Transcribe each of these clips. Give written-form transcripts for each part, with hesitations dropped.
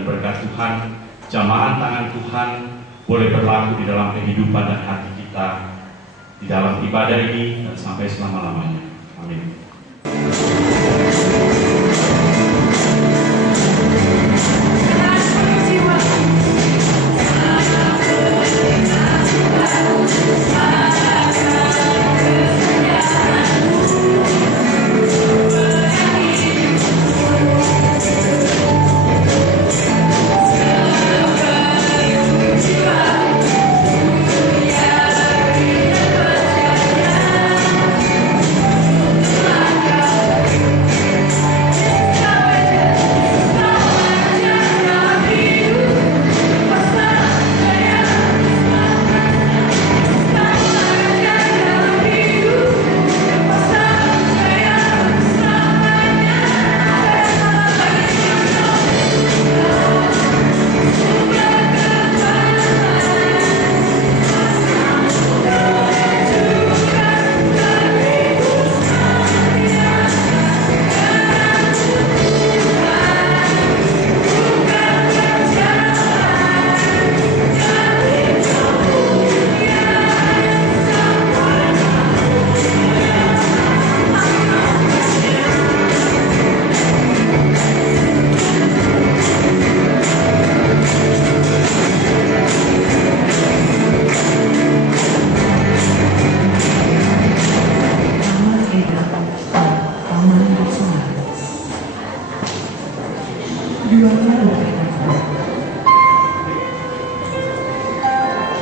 dan berkat Tuhan, jamahan tangan Tuhan boleh berlaku di dalam kehidupan dan hati kita di dalam ibadah ini dan sampai selama-lamanya. Amin.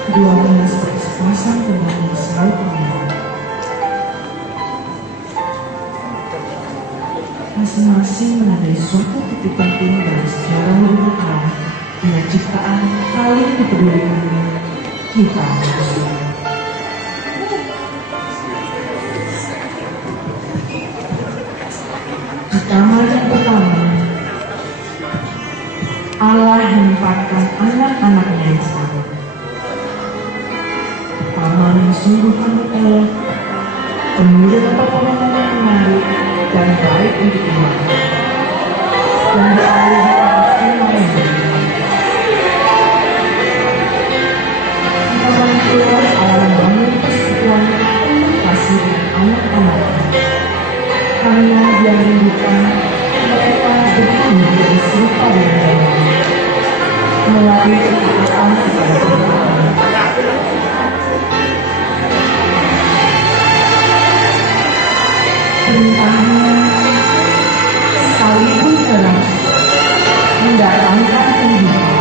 Keduanya seperti sepasang penyanyi selalu penyanyi. Masing-masing menandai suatu titik penting dalam sejarah hubungan Allah dengan ciptaan saling dipedulikan kita manusia. Di kamar yang pertama, Allah menempatkan anak-anaknya yang sama. Taman yang sungguh amat elok, penuh dengan pepohonan yang menarik dan baik untuk dimakan, dan dialiri pada sungai yang jernih. Di taman keluar, Allah membangun persekutuan penuh kasih dengan anak-anaknya, karena Dia rindukan mereka begitu menjadi serupa dengan Dia melalui ketaatan kepada Tuhan. Perintahnya sekalipun keras mendatangkan kehidupan.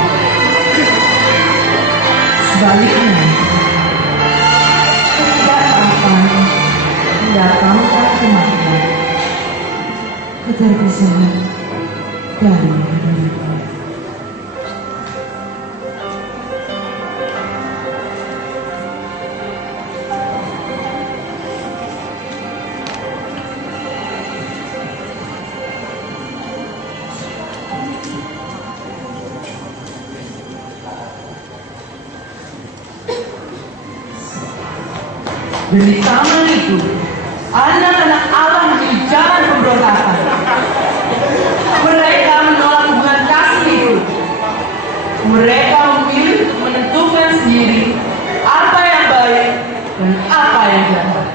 Sebaliknya, ketidaktaatan mendatangkan kematian, keterpisahan dari kehidupan. Dan di taman itu, anak-anak Allah memilih jalan pemberontakan. Mereka menolak hubungan kasih itu. Mereka memilih untuk menentukan sendiri apa yang baik dan apa yang jahat.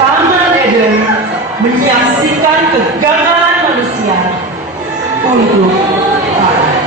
Taman Eden menyaksikan kegagalan manusia untuk Allah.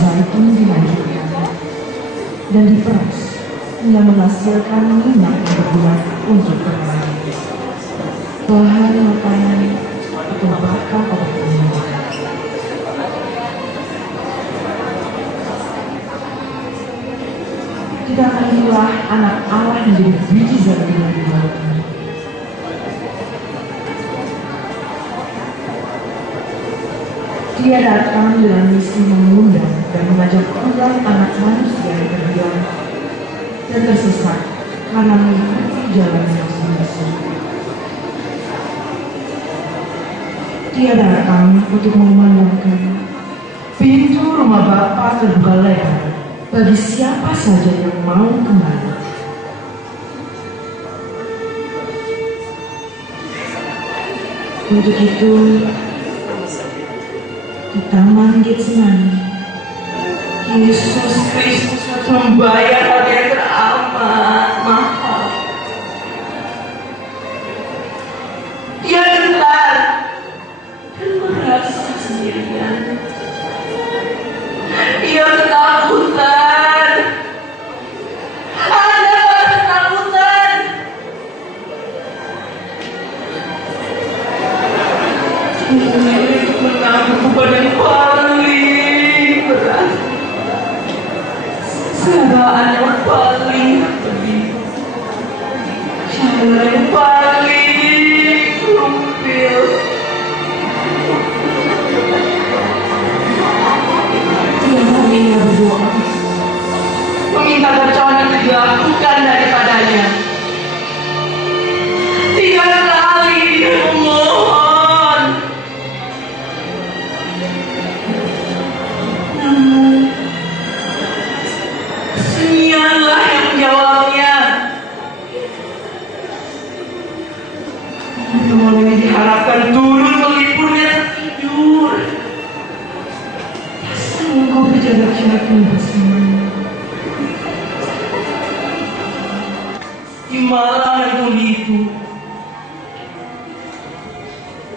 zaitun dilanjutkan dan diperas hingga menghasilkan minyak yang berguna untuk berlari. bahan makanan atau bahkan obat-obatan. Tidaklah inilah anak Allah menjadi biji zaitun di lautan. Dia datang dengan misi mengundang dan mengajak pulang anak manusia yang terdiam dan tersesat karena mengikuti jalan yang biasa. Dia datang untuk memandangkan pintu rumah Bapa terbuka lebar bagi siapa saja yang mau kembali. Untuk itu, di Taman Getsemani, Yesus Kristus membayar harga yang teramat mahal. Dia dengar dan merasa sendirian. Ia ketakutan. Ada ketakutan. Untuk menanggung beban yang paling berat, cobaan yang paling pedih, cara yang paling rumpil. Dia hanya berdoa, meminta kecawan itu dilakukan daripadanya. 3 kali dia memohon, namun kesunyianlah yang menjawabnya. Pertolongan yang diharapkan turun meliburnya tertidur. Engkau berjaga-jaga bersamanya. Di malam yang tuli itu,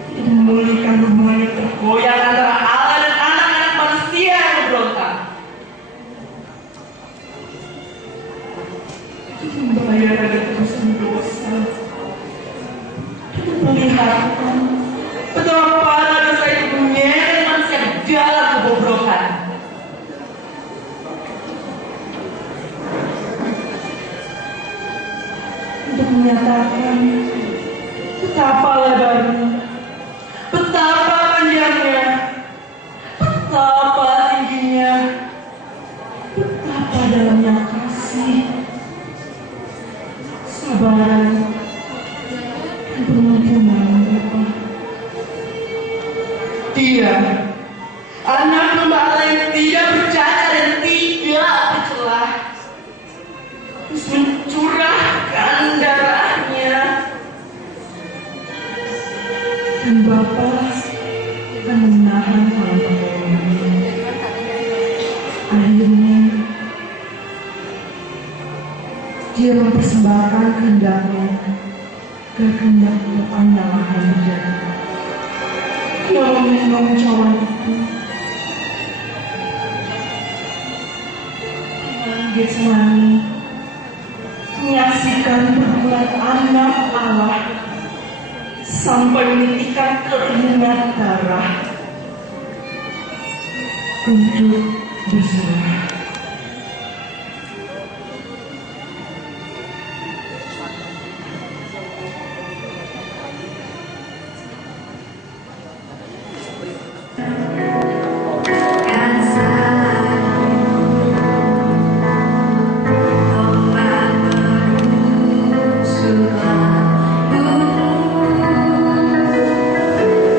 dia memulihkan hubungan yang tergoyah antara Allah dan anak-anak manusia yang berontak. Itu membayar harga tebusan dosa dan memperlihatkan betapa parah dosa itu menyeret manusia ke dalam kebobrokan. Untuk menyatakan betapa lebarnya, betapa panjangnya, betapa tingginya, betapa dalamnya kasih, sabaran, dan pengampunan Bapa. Dia, anak domba Allah yang tidak bercacat dan tidak bercelah, terus mencurahkan darahnya, dan Bapa akan menahan para pengorbanannya. Akhirnya, dia mempersembahkan kehendaknya ke kehendak Tuhan yang akan terjadi. Dia meminum cawan itu. Getsemani menyaksikan perbuatan anak Allah sampai menitikkan keringat darah untuk berserah.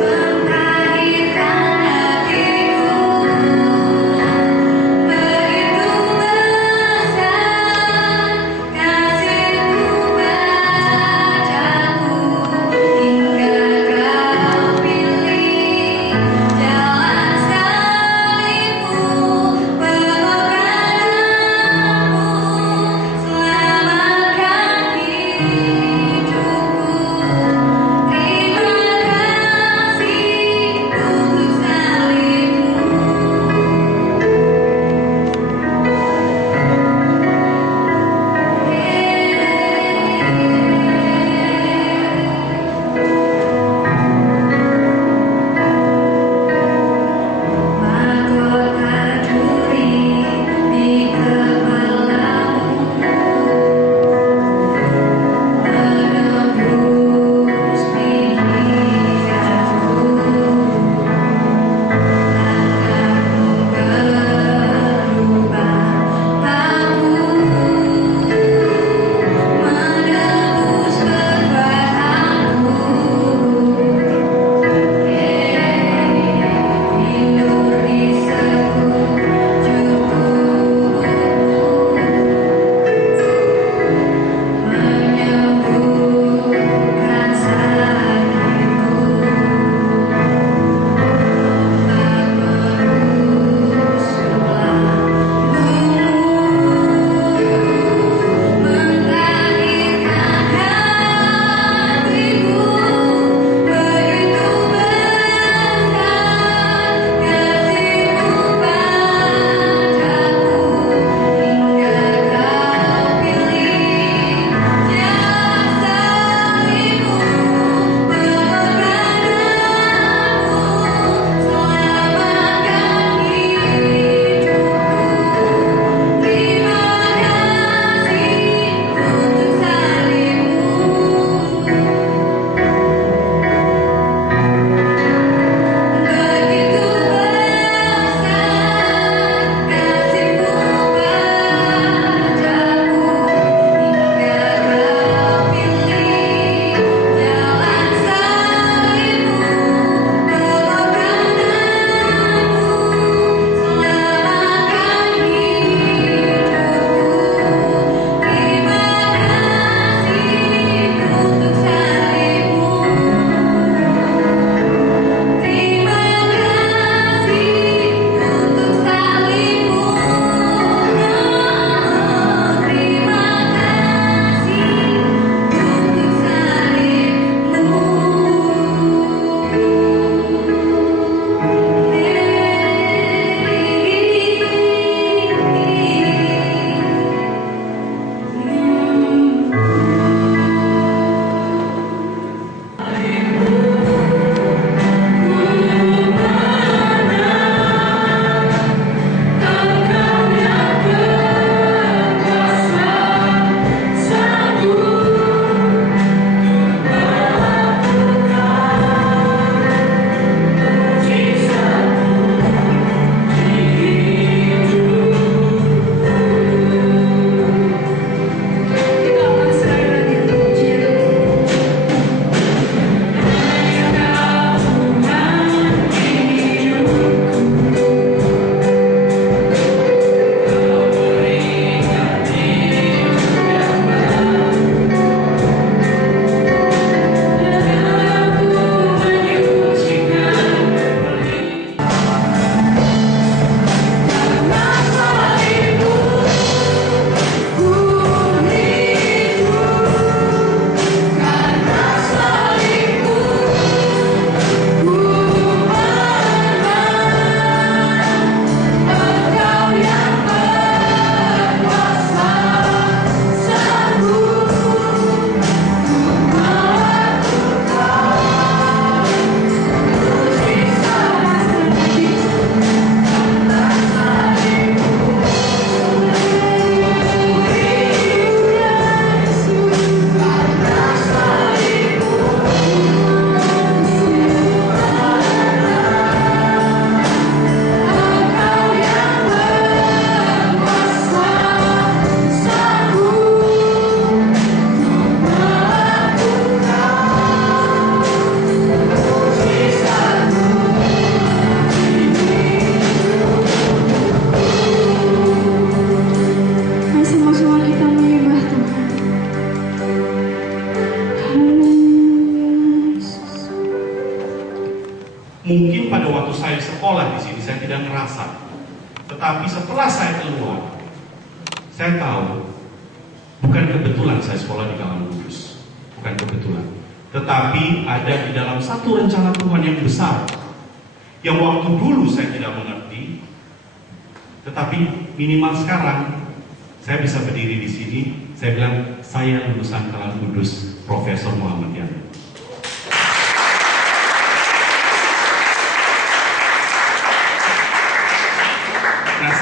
Membangkitkan hatiku Mungkin pada waktu saya sekolah di sini saya tidak merasa, tetapi setelah saya keluar, saya tahu bukan kebetulan saya sekolah di Kalang Kudus, bukan kebetulan, tetapi ada di dalam satu rencana Tuhan yang besar, yang waktu dulu saya tidak mengerti, tetapi minimal sekarang saya bisa berdiri di sini. Saya bilang saya lulusan Kalang Kudus Profesor Muhammad Yani. Nah,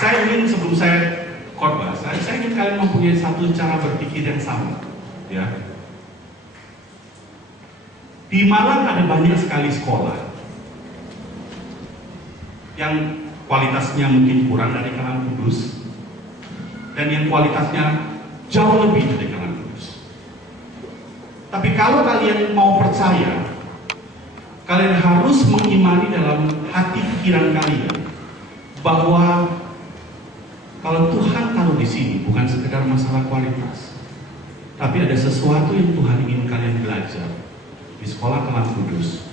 saya ingin sebelum saya khotbah, saya ingin kalian mempunyai satu cara berpikir yang sama, ya. Di Malang ada banyak sekali sekolah yang kualitasnya mungkin kurang dari Kalang Kudus, dan yang kualitasnya jauh lebih dari Kalang Kudus. Tapi kalau kalian mau percaya, kalian harus mengimani dalam hati pikiran kalian bahwa kalau Tuhan taruh di sini bukan sekedar masalah kualitas, tapi ada sesuatu yang Tuhan ingin kalian belajar di sekolah Kalang Kudus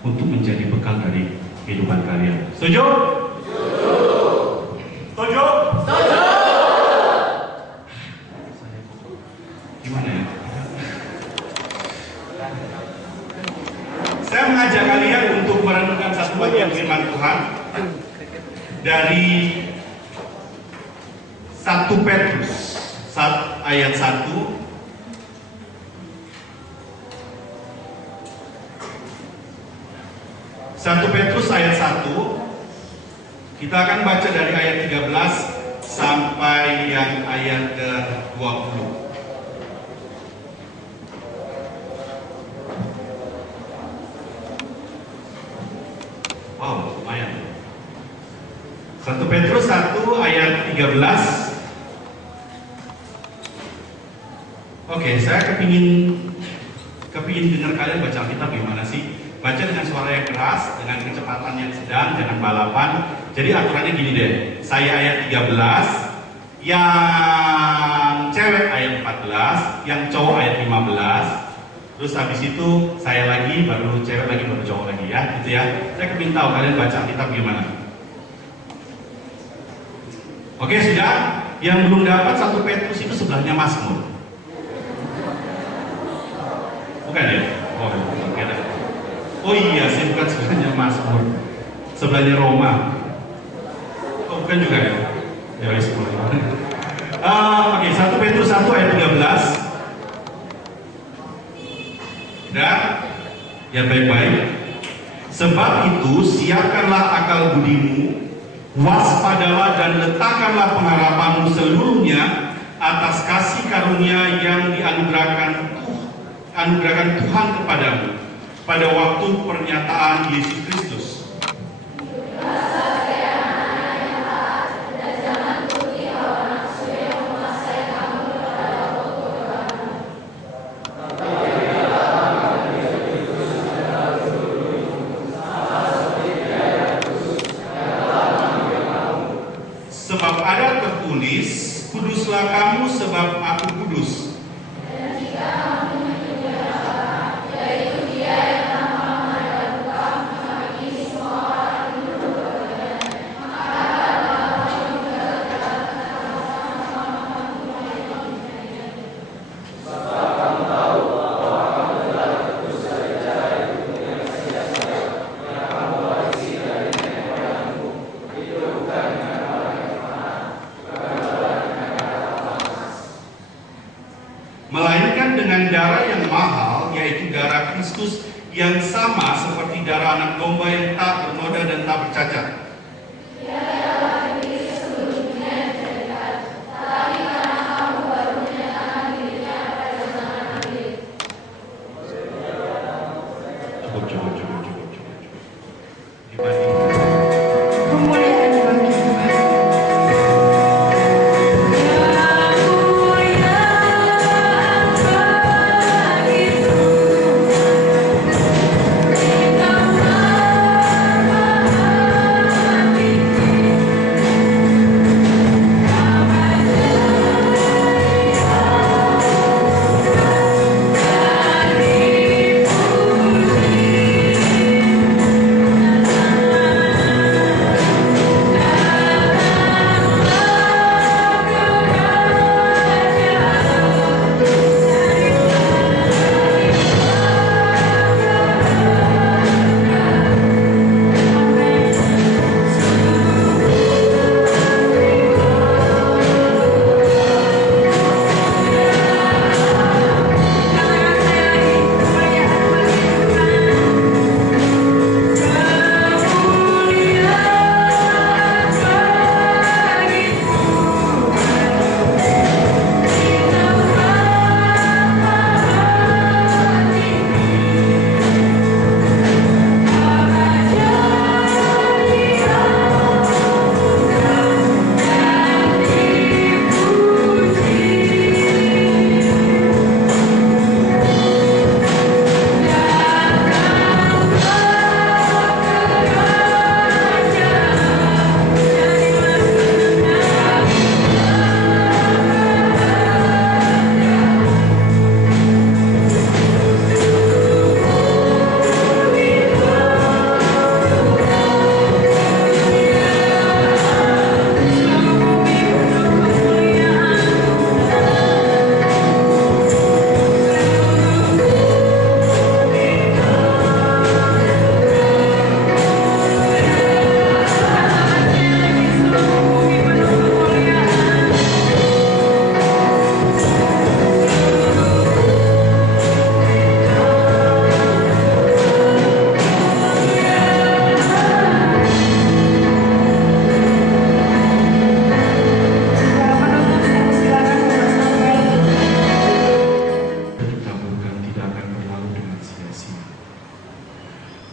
untuk menjadi bekal dari kehidupan kalian. Setuju? Setuju? Setuju? Gimana ya? Saya mengajak kalian untuk merenungkan satu bagian firman Tuhan dari 1 Petrus ayat 1. 1 Petrus ayat 1. Kita akan baca dari ayat 13 sampai yang ayat ke-20. Wow, lumayan. 1 Petrus 1 ayat 13. Oke, saya kepingin dengar kalian baca Alkitab gimana sih? Baca dengan suara yang keras, dengan kecepatan yang sedang, jangan balapan. Jadi aturannya gini deh, saya ayat 13, yang cewek ayat 14, yang cowok ayat 15. Terus habis itu saya lagi, baru cewek lagi, baru cowok lagi, ya, gitu ya. Saya kepingin tahu kalian baca Alkitab gimana. Oke, sudah. Yang belum dapat 1 Petrus itu sebelahnya Mazmur. Bukan ya? Oh, oke deh. Oh iya sih, bukan sebelahnya Mazmur, sebelahnya Roma. Oh, bukan juga ya? Ya wes boleh. Oke, 1 Petrus 1 ayat 13. Dan ya baik-baik. Sebab itu siapkanlah akal budimu, waspadalah dan letakkanlah pengharapanmu seluruhnya atas kasih karunia yang dianugerahkan Tuhan kepadamu pada waktu pernyataan Yesus Kristus. Sebab ada tertulis, kuduslah kamu sebab aku kudus. Melainkan dengan darah yang mahal, yaitu darah Kristus yang sama seperti darah anak domba yang tak bernoda dan tak bercacat. Cukup. Kemuliaan bagi Tuhan.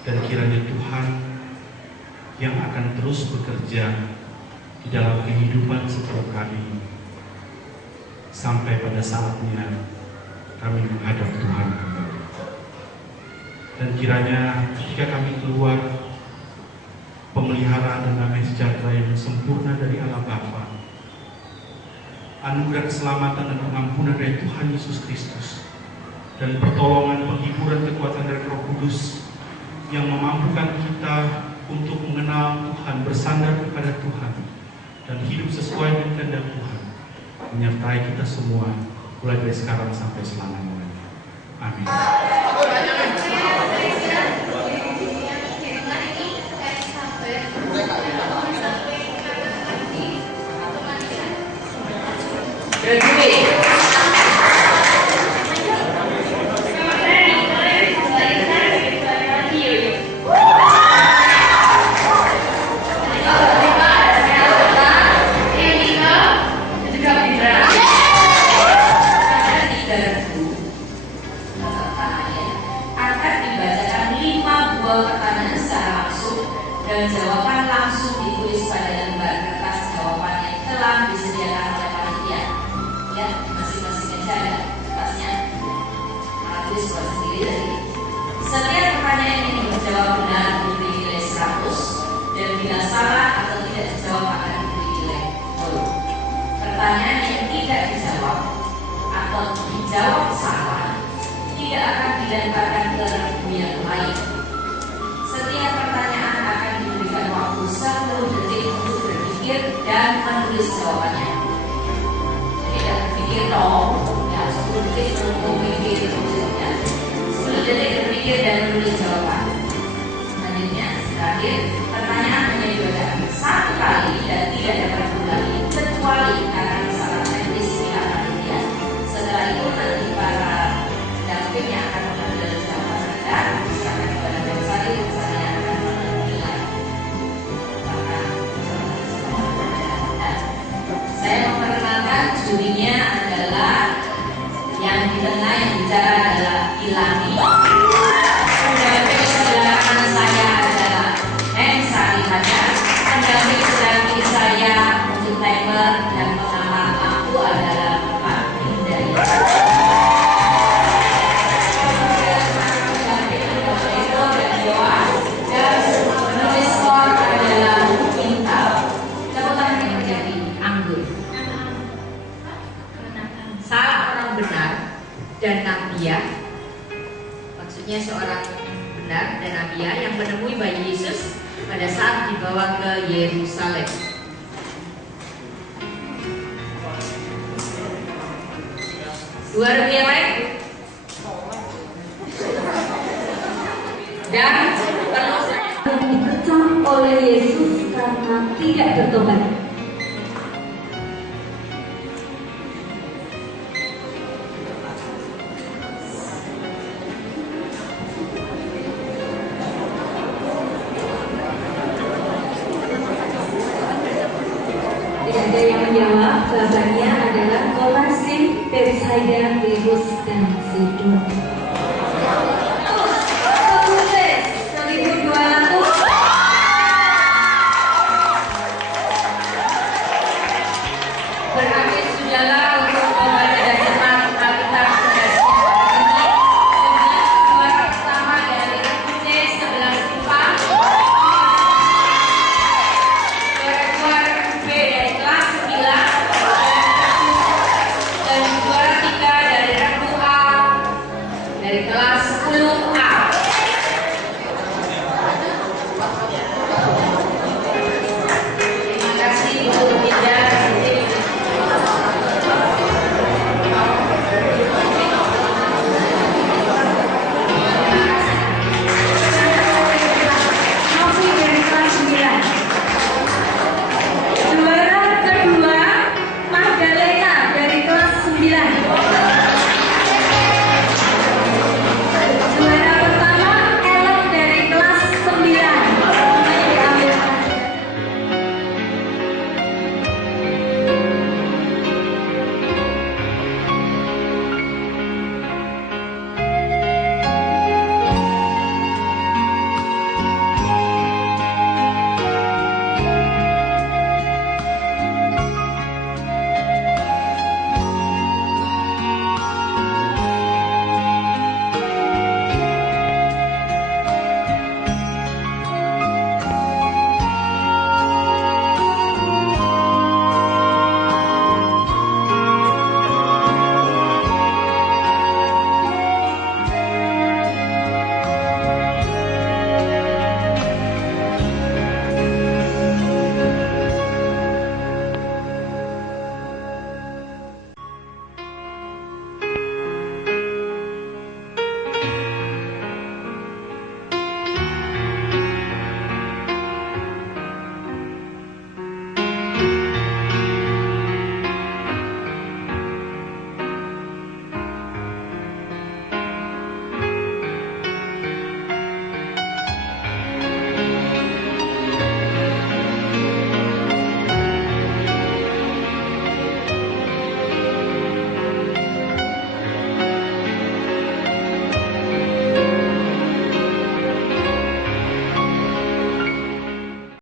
Dan kiranya Tuhan yang akan terus bekerja di dalam kehidupan setiap kami sampai pada saatnya kami menghadap Tuhan kembali. Dan kiranya ketika kami keluar, pemeliharaan dan damai sejahtera yang sempurna dari Allah Bapa, anugerah keselamatan dan pengampunan dari Tuhan Yesus Kristus, dan pertolongan, penghiburan, kekuatan dari Roh Kudus yang memampukan kita untuk mengenal Tuhan, bersandar kepada Tuhan, dan hidup sesuai dengan kehendak Tuhan, menyertai kita semua mulai dari sekarang sampai selama-lamanya. Amin. Dan jawaban langsung ditulis pada lembar kertas jawaban yang telah disediakan oleh panitia. Ya, masing-masing meja ada kertasnya. Tulis buat sendiri tadi. Setiap pertanyaan ini dijawab benar diberi nilai 100, dan bila salah atau tidak dijawab akan diberi nilai 0. Pertanyaan yang tidak dijawab atau dijawab salah tidak akan dilemparkan ke regu yang lain. Setiap pertanyaan akan diberikan waktu 10 detik untuk berpikir dan menulis jawabannya. Jadi tidak berpikir dong, ya 10 detik untuk berpikir, 10 detik berpikir dan menulis jawaban. Selanjutnya, terakhir, pertanyaan hanya dibacakan 1 kali dan tidak dapat diulangi kecuali karena kesalahan teknis pihak panitia. Setelah itu nanti para pendamping yang akan mengambil jawaban Anda diserahkan kepada website saya akan menilai. Saya memperkenalkan jurinya adalah yang di tengah yang bicara adalah Ilani. Pendamping sebelah kanan saya adalah Sari Hajar. Pendamping sebelah kiri saya untuk timer dan pengamal lampu adalah Pak Hidayat. Dan Nabiah, maksudnya seorang benar dan Nabiah yang menemui bayi Yesus pada saat dibawa ke Yerusalem. Dua regu yang lain. Dan dikecam oleh Yesus karena tidak bertobat. Ada yang menjawab, jawabannya adalah Korazim, Betsaida, Tirus, dan Sidon. 1.200. Berarti sudahlah untuk membaca dan cepat Alkitab sudah siap ini. Kemudian suara pertama dari regu C 11 IPA. Suara kedua regu B dari kelas 9 dan juara 3 dari regu A dari kelas 10A.